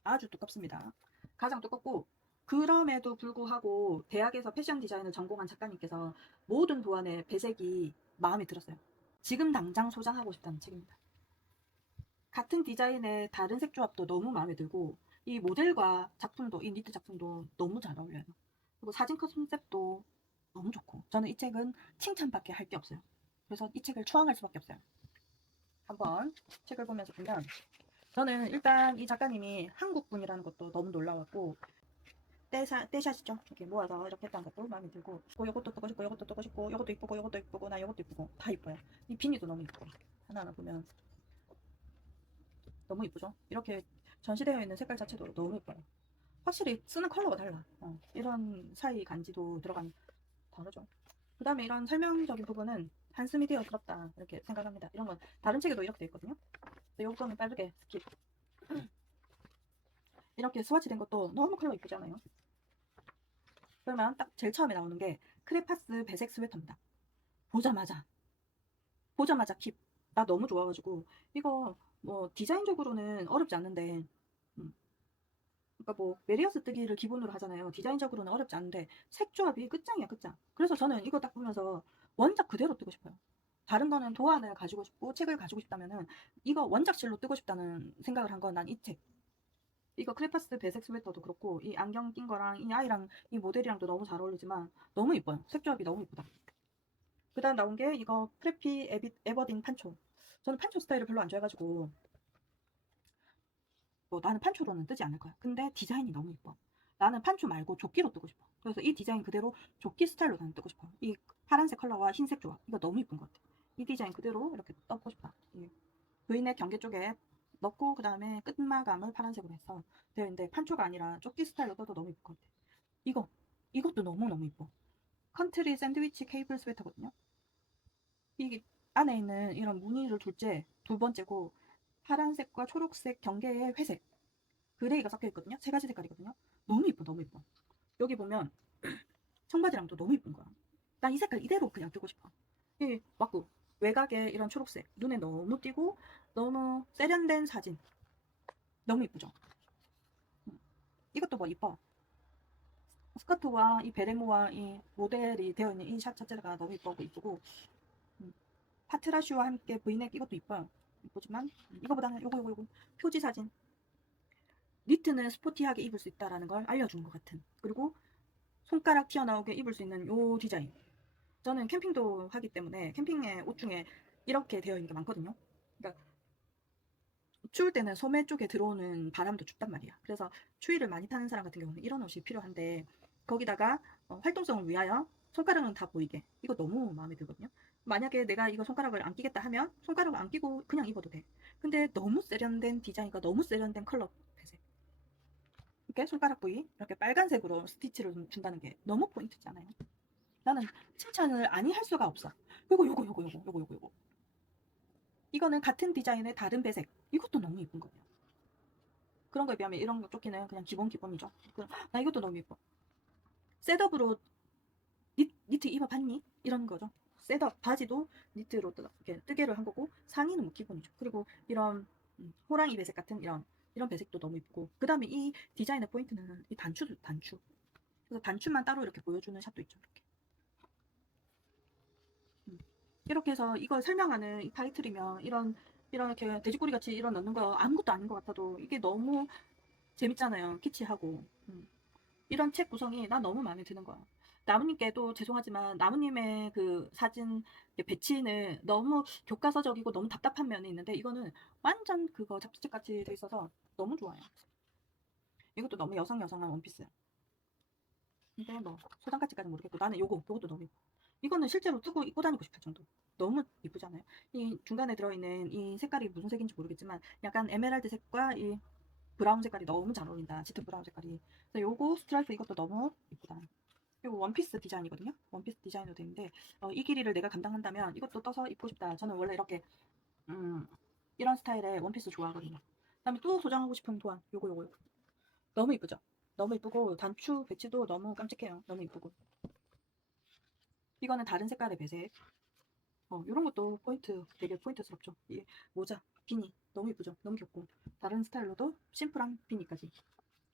아주 두껍습니다. 가장 두껍고, 그럼에도 불구하고 대학에서 패션 디자인을 전공한 작가님께서 모든 도안의 배색이 마음에 들었어요. 지금 당장 소장하고 싶다는 책입니다. 같은 디자인의 다른 색 조합도 너무 마음에 들고, 이 모델과 작품도, 이 니트 작품도 너무 잘 어울려요. 그리고 사진 컨셉도 너무 좋고, 저는 이 책은 칭찬밖에 할 게 없어요. 그래서 이 책을 추앙할 수밖에 없어요. 한번 책을 보면서 보면, 저는 일단 이 작가님이 한국분이라는 것도 너무 놀라웠고, 떼샷이죠. 이렇게 모아서 이렇게 했다는 것도 마음에 들고, 요것도 뜨고 싶고, 요것도 뜨고 싶고, 요것도 이쁘고, 요것도 이쁘고, 나 요것도 이쁘고, 다 이뻐요. 이 비니도 너무 이쁘고, 하나하나 보면 너무 이쁘죠? 이렇게 전시되어 있는 색깔 자체도 너무 이뻐요. 확실히 쓰는 컬러가 달라. 이런 사이 간지도 들어가면 다르죠. 그 다음에 이런 설명적인 부분은 한숨이 되어들었다 이렇게 생각합니다. 이런 건 다른 책에도 이렇게 돼 있거든요. 근데 요거는 빠르게 스킵. 이렇게 스와치 된 것도 너무 컬러 이쁘잖아요. 그러면 딱 제일 처음에 나오는 게 크레파스 배색 스웨터입니다. 보자마자 킵. 나 너무 좋아가지고 이거 뭐 디자인적으로는 어렵지 않는데 그러니까 뭐 메리어스 뜨기를 기본으로 하잖아요. 디자인적으로는 어렵지 않은데 색 조합이 끝장이야 끝장. 그래서 저는 이거 딱 보면서 원작 그대로 뜨고 싶어요. 다른 거는 도안을 가지고 싶고 책을 가지고 싶다면은 이거 원작실로 뜨고 싶다는 생각을 한 건 난 이 책. 이거 크레파스 배색 스웨터도 그렇고 이 안경 낀 거랑 이 아이랑 이 모델이랑도 너무 잘 어울리지만 너무 이뻐요. 색 조합이 너무 이쁘다. 그 다음 나온 게 이거 프레피 에버딘 판초. 저는 판초 스타일을 별로 안 좋아해가지고 뭐 나는 판초로는 뜨지 않을 거야. 근데 디자인이 너무 이뻐. 나는 판초 말고 조끼로 뜨고 싶어. 그래서 이 디자인 그대로 조끼 스타일로 나는 뜨고 싶어. 이 파란색 컬러와 흰색 조합. 이거 너무 이쁜 것 같아. 이 디자인 그대로 이렇게 떠고 싶다. 이 V넥 경계 쪽에 넣고 그 다음에 끝마감을 파란색으로 해서 되어 있는데 판초가 아니라 조끼 스타일로 떠도 너무 이쁠 것 같아. 이거 이것도 너무너무 이뻐. 컨트리 샌드위치 케이블 스웨터거든요. 이게 안에 있는 이런 무늬를 둘째 두 번째고 파란색과 초록색 경계의 회색 그레이가 섞여 있거든요. 세 가지 색깔이거든요. 너무 이뻐, 너무 이뻐. 여기 보면 청바지랑도 너무 이쁜 거야. 난 이 색깔 이대로 그냥 뜨고 싶어. 이 맞고 외곽에 이런 초록색 눈에 너무 띄고 너무 세련된 사진 너무 이쁘죠. 이것도 뭐 이뻐. 스커트와 이 베레모와 이 모델이 되어 있는 이 샷 자체가 너무 이쁘고 파트라슈와 함께 브이넥 이것도 이뻐요. 이쁘지만 이거보다는 요거 표지 사진. 니트는 스포티하게 입을 수 있다라는 걸 알려주는 것 같은. 그리고 손가락 튀어나오게 입을 수 있는 요 디자인. 저는 캠핑도 하기 때문에 캠핑의 옷 중에 이렇게 되어 있는 게 많거든요. 그러니까 추울 때는 소매 쪽에 들어오는 바람도 춥단 말이야. 그래서 추위를 많이 타는 사람 같은 경우는 이런 옷이 필요한데 거기다가 활동성을 위하여 손가락은 다 보이게. 이거 너무 마음에 들거든요. 만약에 내가 이거 손가락을 안 끼겠다 하면 손가락을 안 끼고 그냥 입어도 돼. 근데 너무 세련된 디자인과 너무 세련된 컬러 배색. 이렇게 손가락 부위 이렇게 빨간색으로 스티치를 준다는 게 너무 포인트지 않아요? 나는 칭찬을 아니 할 수가 없어. 요거. 이거는 같은 디자인의 다른 배색. 이것도 너무 예쁜 거예요. 그런 거에 비하면 이런 조끼는 그냥 기본이죠. 나 이것도 너무 예뻐. 셋업으로 니트 입어봤니? 이런 거죠. 셋업 바지도 니트로 이렇게 뜨개를 한 거고 상의는 뭐 기본이죠. 그리고 이런 호랑이 배색 같은 이런 배색도 너무 예쁘고 그 다음에 이 디자인의 포인트는 이 단추. 그래서 단추만 따로 이렇게 보여주는 샷도 있죠. 이렇게 해서 이걸 설명하는 이 타이틀이면 이렇게 돼지꼬리 같이 이런 넣는 거 아무것도 아닌 것 같아도 이게 너무 재밌잖아요. 키치하고. 이런 책 구성이 난 너무 마음에 드는 거야. 나무님께도 죄송하지만 나무님의 그 사진 배치는 너무 교과서적이고 너무 답답한 면이 있는데 이거는 완전 그거 잡지책 같이 돼 있어서 너무 좋아요. 이것도 너무 여성한 원피스. 근데 뭐 소장가치까지는 모르겠고 나는 요것도 너무 예뻐. 이거는 실제로 쓰고 입고 다니고 싶을 정도. 너무 이쁘잖아요. 이 중간에 들어있는 이 색깔이 무슨 색인지 모르겠지만 약간 에메랄드 색과 이 브라운 색깔이 너무 잘 어울린다. 짙은 브라운 색깔이. 그래서 요거 스트라이프 이것도 너무 이쁘다. 이거 원피스 디자인이거든요. 원피스 디자인으로 되는데 이 길이를 내가 감당한다면 이것도 떠서 입고 싶다. 저는 원래 이렇게 이런 스타일의 원피스 좋아하거든요. 그다음에 또 소장하고 싶은 도안 요거 너무 이쁘죠. 너무 이쁘고 단추 배치도 너무 깜찍해요. 너무 이쁘고 이거는 다른 색깔의 배색. 이런 것도 포인트, 되게 포인트스럽죠. 이 모자, 비니 너무 이쁘죠. 너무 귀엽고 다른 스타일로도 심플한 비니까지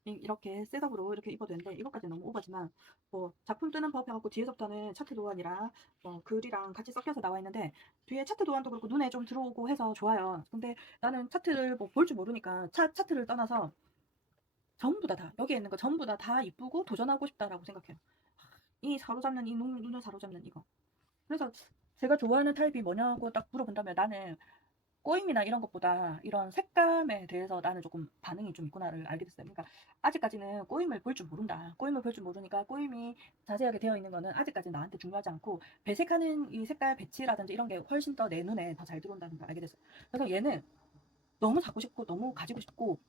이렇게 셋업으로 이렇게 입어도 되는데 이것까지 너무 오버지만 뭐 작품 뜨는 법 해갖고 뒤에서부터는 차트 도안이랑 글이랑 같이 섞여서 나와 있는데 뒤에 차트 도안도 그렇고 눈에 좀 들어오고 해서 좋아요. 근데 나는 차트를 뭐 볼 줄 모르니까 차트를 떠나서 전부 다 여기에 있는 거 전부 다 이쁘고 도전하고 싶다라고 생각해요. 이 사로잡는 이 눈을 사로잡는 이거. 그래서 제가 좋아하는 타입이 뭐냐고 딱 물어본다면 나는 꼬임이나 이런 것보다 이런 색감에 대해서 나는 조금 반응이 좀 있구나를 알게 됐어요. 그러니까 아직까지는 꼬임을 볼 줄 모른다. 꼬임을 볼 줄 모르니까 꼬임이 자세하게 되어 있는 거는 아직까지 나한테 중요하지 않고 배색하는 이 색깔 배치라든지 이런 게 훨씬 더 내 눈에 더 잘 들어온다는 걸 알게 됐어요. 그래서 얘는 너무 사고 싶고 너무 가지고 싶고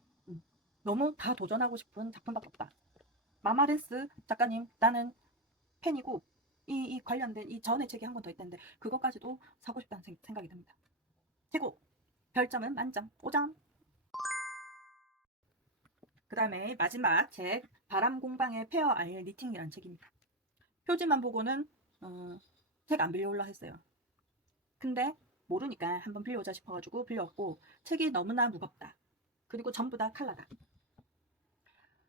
너무 다 도전하고 싶은 작품밖에 없다. 마마렌스 작가님 나는 팬이고 이 관련된 이 전에 책이 한 권 더 있던데 그것까지도 사고 싶다는 생각이 듭니다. 최고! 별점은 만점 5점. 그 다음에 마지막 책 바람공방의 페어 아일 니팅이라는 책입니다. 표지만 보고는 책 안 빌려올라 했어요. 근데 모르니까 한번 빌려오자 싶어가지고 빌려왔고 책이 너무나 무겁다. 그리고 전부 다 칼라다.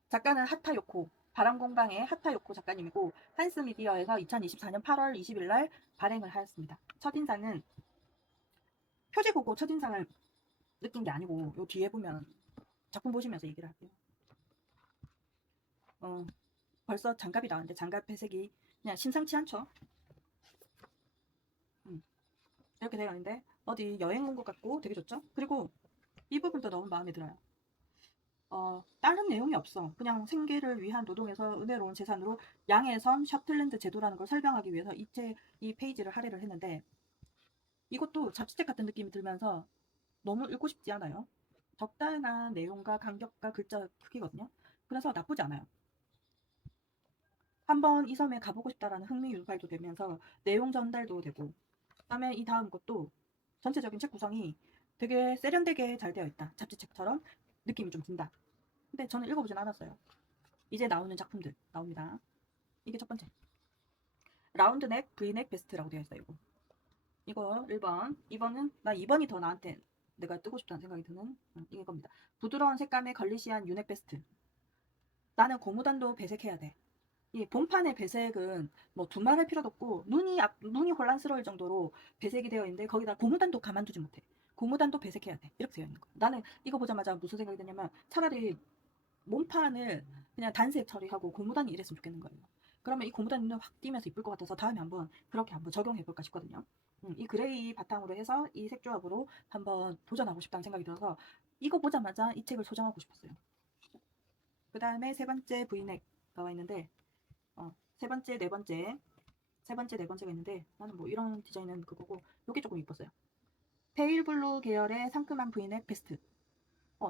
작가는 하타요코 바람공방의 하타요코 작가님이고 한스미디어에서 2024년 8월 20일 날 발행을 하였습니다. 첫인상은 표지 보고 첫인상을 느낀 게 아니고 요 뒤에 보면 작품 보시면서 얘기를 할게요. 벌써 장갑이 나왔는데 장갑 배색이 그냥 심상치 않죠. 이렇게 되어 있는데 어디 여행 온 것 같고 되게 좋죠. 그리고 이 부분도 너무 마음에 들어요. 다른 내용이 없어. 그냥 생계를 위한 노동에서 은혜로운 재산으로 양의 섬 셔틀랜드 제도라는 걸 설명하기 위해서 이 페이지를 할애를 했는데 이것도 잡지책 같은 느낌이 들면서 너무 읽고 싶지 않아요. 적당한 내용과 간격과 글자 크기거든요. 그래서 나쁘지 않아요. 한번 이 섬에 가보고 싶다라는 흥미 유발도 되면서 내용 전달도 되고 그다음에 이 다음 것도 전체적인 책 구성이 되게 세련되게 잘 되어 있다. 잡지책처럼 느낌이 좀 든다. 근데 저는 읽어보진 않았어요. 이제 나오는 작품들 나옵니다. 이게 첫 번째. 라운드넥, V넥 베스트라고 되어 있어요. 이거 1번. 2번은 나 2번이 더 나한테 내가 뜨고 싶다는 생각이 드는 이겁니다. 부드러운 색감의 걸리시한 유넥 베스트. 나는 고무단도 배색해야 돼. 이 본판의 배색은 뭐 두말할 필요도 없고 눈이 혼란스러울 정도로 배색이 되어 있는데 거기다 고무단도 가만두지 못해. 고무단도 배색해야 돼. 이렇게 되어 있는 거. 나는 이거 보자마자 무슨 생각이 드냐면 차라리 몸판을 그냥 단색 처리하고 고무단이 이랬으면 좋겠는 거예요. 그러면 이 고무단 눈에 확 띄면서 이쁠 것 같아서 다음에 한번 그렇게 한번 적용해 볼까 싶거든요. 이 그레이 바탕으로 해서 이 색조합으로 한번 도전하고 싶다는 생각이 들어서 이거 보자마자 이 책을 소장하고 싶었어요. 그 다음에 세 번째 브이넥 나와 있는데 세 번째, 네 번째, 세 번째, 네 번째가 있는데 나는 뭐 이런 디자인은 그거고 요게 조금 이뻤어요. 페일 블루 계열의 상큼한 브이넥 베스트.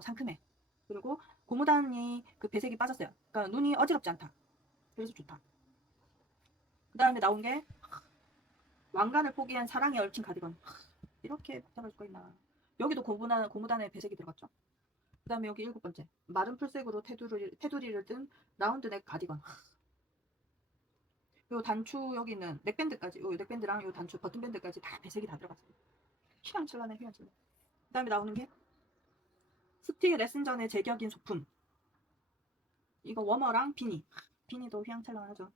상큼해. 그리고 고무단이 그 배색이 빠졌어요. 그러니까 눈이 어지럽지 않다. 그래서 좋다. 그 다음에 나온 게 왕관을 포기한 사랑에 얽힌 가디건. 이렇게 복잡할 수가 있나. 여기도 고무단의 배색이 들어갔죠. 그 다음에 여기 7번째. 마른 풀색으로 테두리를 뜬 라운드넥 가디건. 요 단추 여기 있는 넥밴드까지, 요 넥밴드랑 요 단추 버튼밴드까지 다 배색이 다 들어갔어요. 휘황찬란해, 휘황찬란. 그 다음에 나오는 게 스틱 레슨 전에 제격인 소품. 이거 워머랑 비니. 비니도 휘황찬란하죠.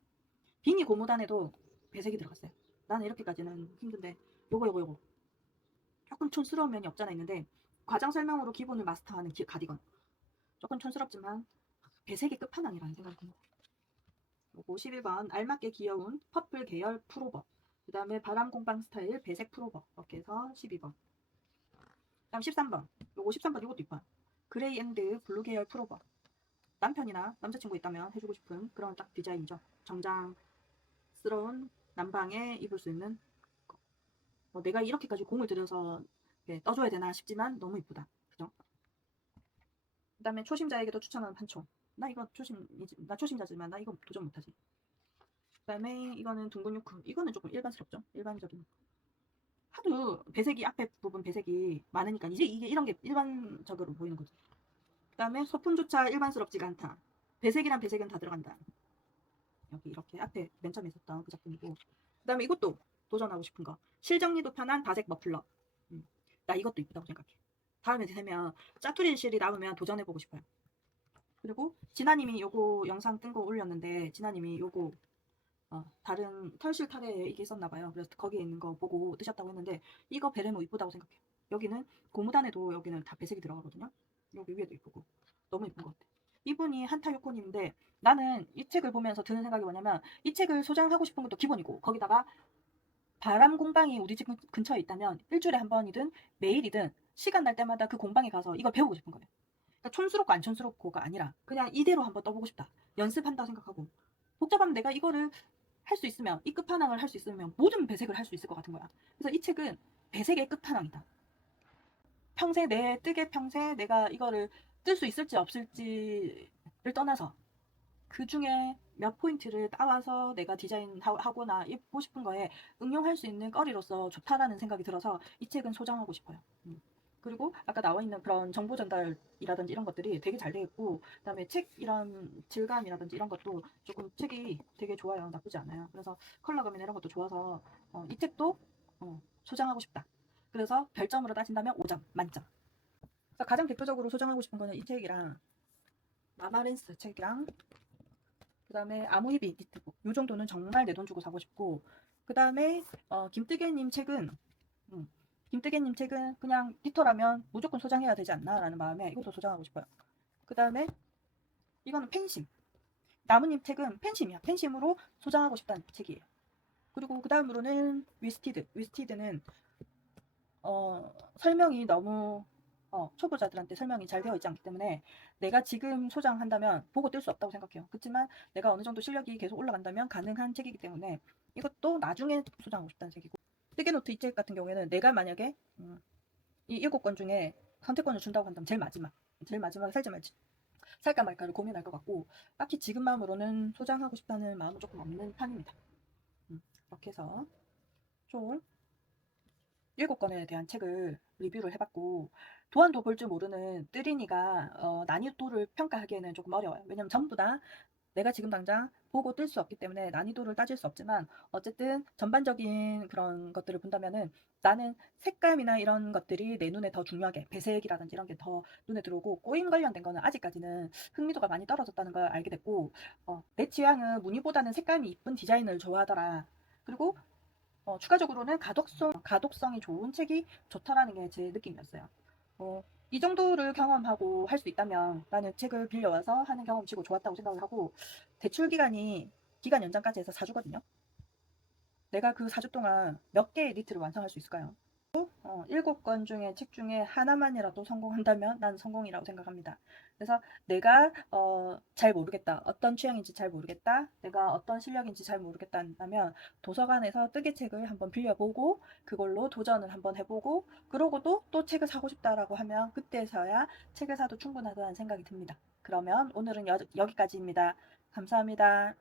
비니 고무단에도 배색이 들어갔어요. 나는 이렇게까지는 힘든데 요거 조금 촌스러운 면이 없잖아 있는데 과장 설명으로 기본을 마스터하는 가디건. 조금 촌스럽지만 배색이 끝판왕이라는 생각이 듭니다. 요거 11번 알맞게 귀여운 퍼플 계열 풀오버. 그 다음에 바람공방 스타일 배색 풀오버. 이렇게 해서 12번. 그 다음 13번. 요거 13번 요것도 이뻐요. 그레이 앤드 블루 계열 풀오버. 남편이나 남자친구 있다면 해주고 싶은 그런 딱 디자인이죠. 정장스러운 남방에 입을 수 있는 거. 내가 이렇게까지 공을 들여서 떠줘야 되나 싶지만 너무 이쁘다. 그죠? 그 다음에 초심자에게도 추천하는 판촉. 나 초심자지만 나 이거 도전 못하지. 그 다음에 이거는 둥근 유크. 이거는 조금 일반스럽죠. 일반적인. 하도 배색이 앞에 부분 배색이 많으니까 이제 이게 이런 게 일반적으로 보이는 거죠. 그 다음에 소품조차 일반스럽지가 않다. 배색이란 배색은 다 들어간다. 여기 이렇게 앞에 맨 처음에 있었던 그 작품이고 그 다음에 이것도 도전하고 싶은 거 실정리도 편한 다색 머플러. 나 이것도 이쁘다고 생각해. 다음에 되면 짜투리 실이 나오면 도전해보고 싶어요. 그리고 진아님이 요거 영상 뜬 거 올렸는데 진아님이 요거 다른 털실 타래에 이게 있었나봐요. 그래서 거기에 있는 거 보고 뜨셨다고 했는데 이거 베레모 이쁘다고 생각해요. 여기는 고무단에도 여기는 다 배색이 들어가거든요. 여기 위에도 이쁘고 너무 이쁜 것 같아. 이분이 한타 유코님인데 나는 이 책을 보면서 드는 생각이 뭐냐면 이 책을 소장하고 싶은 것도 기본이고 거기다가 바람 공방이 우리 집 근처에 있다면 일주일에 한 번이든 매일이든 시간 날 때마다 그 공방에 가서 이걸 배우고 싶은 거예요. 그러니까 촌스럽고 안 촌스럽고가 아니라 그냥 이대로 한번 떠보고 싶다. 연습한다고 생각하고 복잡하면 내가 이거를 할 수 있으면 이 끝판왕을 할 수 있으면 모든 배색을 할 수 있을 것 같은 거야. 그래서 이 책은 배색의 끝판왕이다. 평생 내 뜨개 평생 내가 이거를 뜰 수 있을지 없을지를 떠나서 그 중에 몇 포인트를 따와서 내가 디자인하거나 입고 싶은 거에 응용할 수 있는 거리로서 좋다라는 생각이 들어서 이 책은 소장하고 싶어요. 그리고 아까 나와 있는 그런 정보 전달이라든지 이런 것들이 되게 잘 되어 있고 그다음에 책 이런 질감이라든지 이런 것도 조금 책이 되게 좋아요. 나쁘지 않아요. 그래서 컬러감이나 이런 것도 좋아서 이 책도 소장하고 싶다. 그래서 별점으로 따진다면 5점 만점. 그래서 가장 대표적으로 소장하고 싶은 거는 이 책이랑 마마렌스 책이랑 그 다음에 아모이비 니트북 요 정도는 정말 내 돈 주고 사고 싶고 그 다음에 김뜨개님 책은 김뜨개님 책은 그냥 니터라면 무조건 소장해야 되지 않나 라는 마음에 이것도 소장하고 싶어요. 그 다음에 이거는 팬심 나무님 책은 팬심이야. 팬심으로 소장하고 싶다는 책이에요. 그리고 그 다음으로는 위스티드는 설명이 너무 초보자들한테 설명이 잘 되어 있지 않기 때문에 내가 지금 소장한다면 보고 뜰 수 없다고 생각해요. 그렇지만 내가 어느 정도 실력이 계속 올라간다면 가능한 책이기 때문에 이것도 나중에 소장하고 싶다는 책이고 뜨개노트 이 책 같은 경우에는 내가 만약에 이 7권 중에 선택권을 준다고 한다면 제일 마지막에 살지 말지 살까 말까를 고민할 것 같고 딱히 지금 마음으로는 소장하고 싶다는 마음은 조금 없는 편입니다. 이렇게 해서 총 7권에 대한 책을 리뷰를 해봤고 도안도 볼 줄 모르는 뜨린이가 난이도를 평가하기에는 조금 어려워요. 왜냐면 전부 다 내가 지금 당장 보고 뜰 수 없기 때문에 난이도를 따질 수 없지만 어쨌든 전반적인 그런 것들을 본다면은 나는 색감이나 이런 것들이 내 눈에 더 중요하게 배색이라든지 이런 게 더 눈에 들어오고 꼬임 관련된 거는 아직까지는 흥미도가 많이 떨어졌다는 걸 알게 됐고 내 취향은 무늬보다는 색감이 이쁜 디자인을 좋아하더라. 그리고 추가적으로는 가독성이 좋은 책이 좋다라는 게 제 느낌이었어요. 이 정도를 경험하고 할 수 있다면 나는 책을 빌려와서 하는 경험치고 좋았다고 생각을 하고 대출 기간 연장까지 해서 4주거든요. 내가 그 4주 동안 몇 개의 니트를 완성할 수 있을까요? 7권 중에 책 중에 하나만이라도 성공한다면 난 성공이라고 생각합니다. 그래서 내가 잘 모르겠다. 어떤 취향인지 잘 모르겠다. 내가 어떤 실력인지 잘 모르겠다 한다면 도서관에서 뜨개책을 한번 빌려보고 그걸로 도전을 한번 해보고 그러고도 또 책을 사고 싶다라고 하면 그때서야 책을 사도 충분하다는 생각이 듭니다. 그러면 오늘은 여기까지입니다. 감사합니다.